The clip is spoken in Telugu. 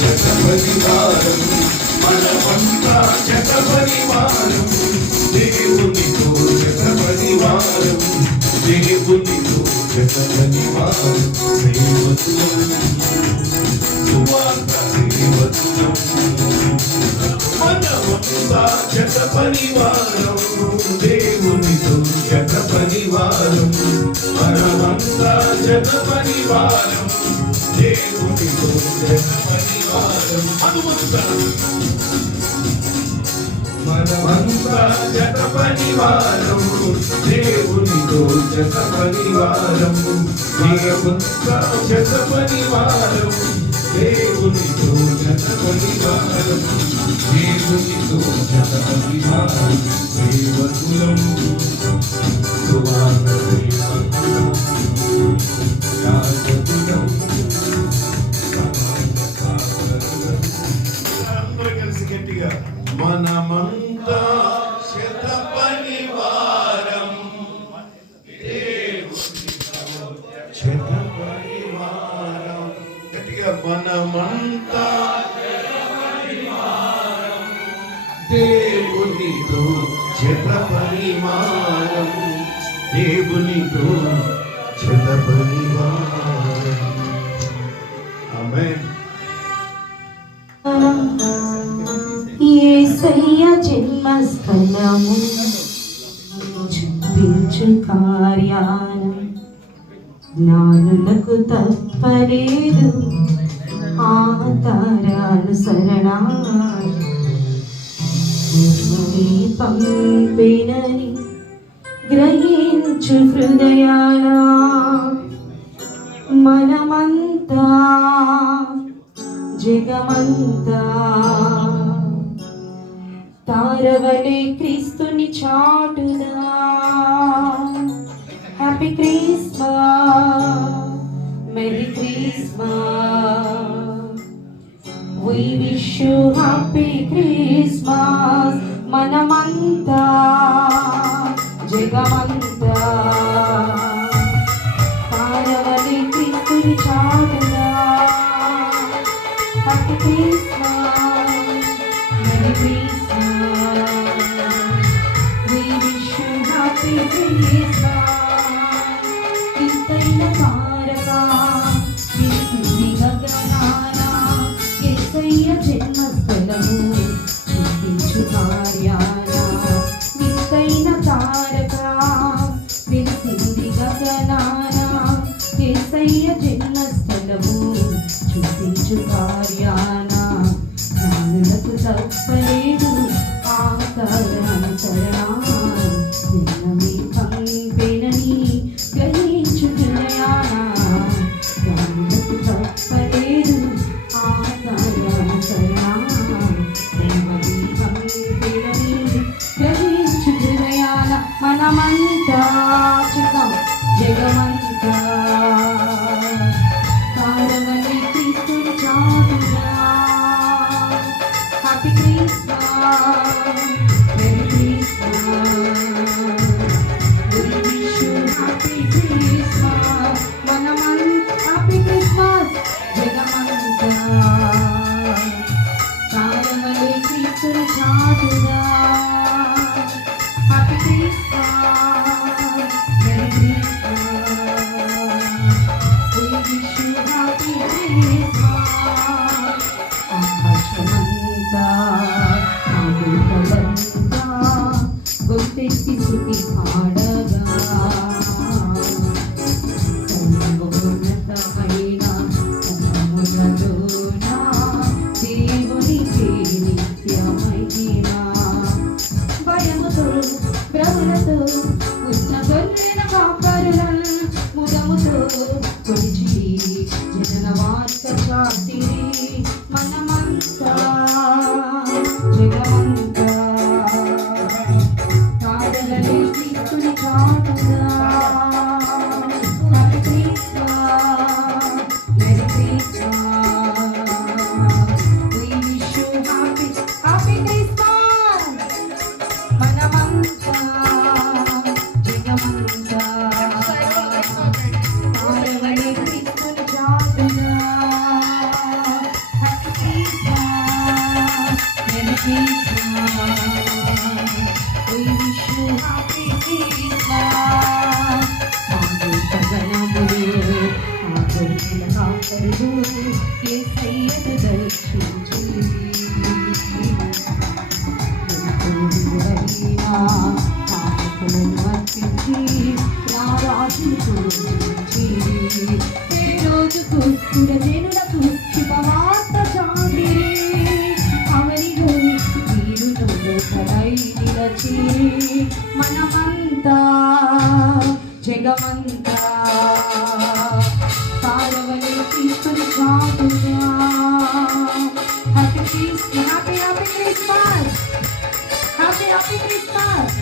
జత పరివారం మనమంతా జత పరివారం దేవునితో జత పరివారం దేవునితో జత పరివారం సేవతులం సువార్త సేవతులం మనమంతా జత పరివారం దేవునితో జత పరివారం మనమంతా జత పరివారం దేవునితో జత పరివారం మనమంతా జత పరివారం దేవునితో జత పరివారం మనమంతా జత పరివారం దేవునితో జత పరివారం దేవునితో జత పరివారం సేవకులం సువార్త సేవకులం యాజకులం అందరూ కలిసి గట్టిగా మనమంతా శత పరివారం శత పరివారం గట్టిగా మనమంతా దేవునితో శత పరివారం దేవునితో శత పరివారం ఆమేన్. యేసయ్య జన్మస్థలము చూపించు కార్యాన జ్ఞానులకు తప్పలేదు ఆతారానుసరణ పంపినని గ్రహించు హృదయాన మనమంతా జగమంతా తారవలే క్రీస్తుని చాటుదా. Happy Christmas, merry Christmas, we wish you happy Christmas. మనమంతా జగమంతా తారవలే క్రీస్తుని చాటుదా. Happy Christmas, merry Christmas, we wish you happy Christmas. ఇంతైన తారక విష్ణుని గగనాన యేసయ్య జన్మస్థలము చూపించు కార్యాన. ఇంతైన తారక విష్ణుని గగనాన యేసయ్య జన్మస్థలము చూపించు కార్యాన జ్ఞానులకు తప్పలేదు ఆకారానుసరణ పంపినని గ్రహించు హృదయాన జ్ఞానులకు తప్పలేదు ఆకారానుసరణ పంపినని గ్రహించు హృదయాన మనమంతా జగమంతా తారవలే క్రీస్తుని చాటుదా. Happy Christmas, merry Christmas, we wish you happy Christmas. మనమంతా హ్యాపీ క్రిస్మస్ జగమంతా తారవలే క్రీస్తుని చాటుదా. Happy Christmas, merry Christmas, we wish you happy Christmas. ఆకాశమంతా ఆకాశమంతా గొంతెత్తి స్తుతి పాడగా సర్వోన్నతమైన సర్వములలోన దేవునికి నిత్య మహిమ. భయముతో ప్రభులతో ఉన్న గొర్రెల కాపరులను ముదముతో కొలిచి జన వార్త చాటిరి. మనమంతా జగమంతా తారవలే క్రీస్తుని చాటుదా. Happy Christmas, merry Christmas, we wish you happy Christmas. మనమంతా జగమంతా తారవలే క్రీస్తుని చాటుదా. హ్యాపీ అందరూ యేసయ్యను దర్శించి ఎంతోడువైనా పాపములను అర్పించి నా రాజును పూజించి ఏ రోజుకు సురజనులకు శుభవార్త చాటిరి అవనిలో వీరులు లోకలై నిలచి మనమంతా జగమంతా పారవని క్రీస్తుని చాటుగా హ్యాపీ క్రిస్మస్ హ్యాపీ క్రిస్మస్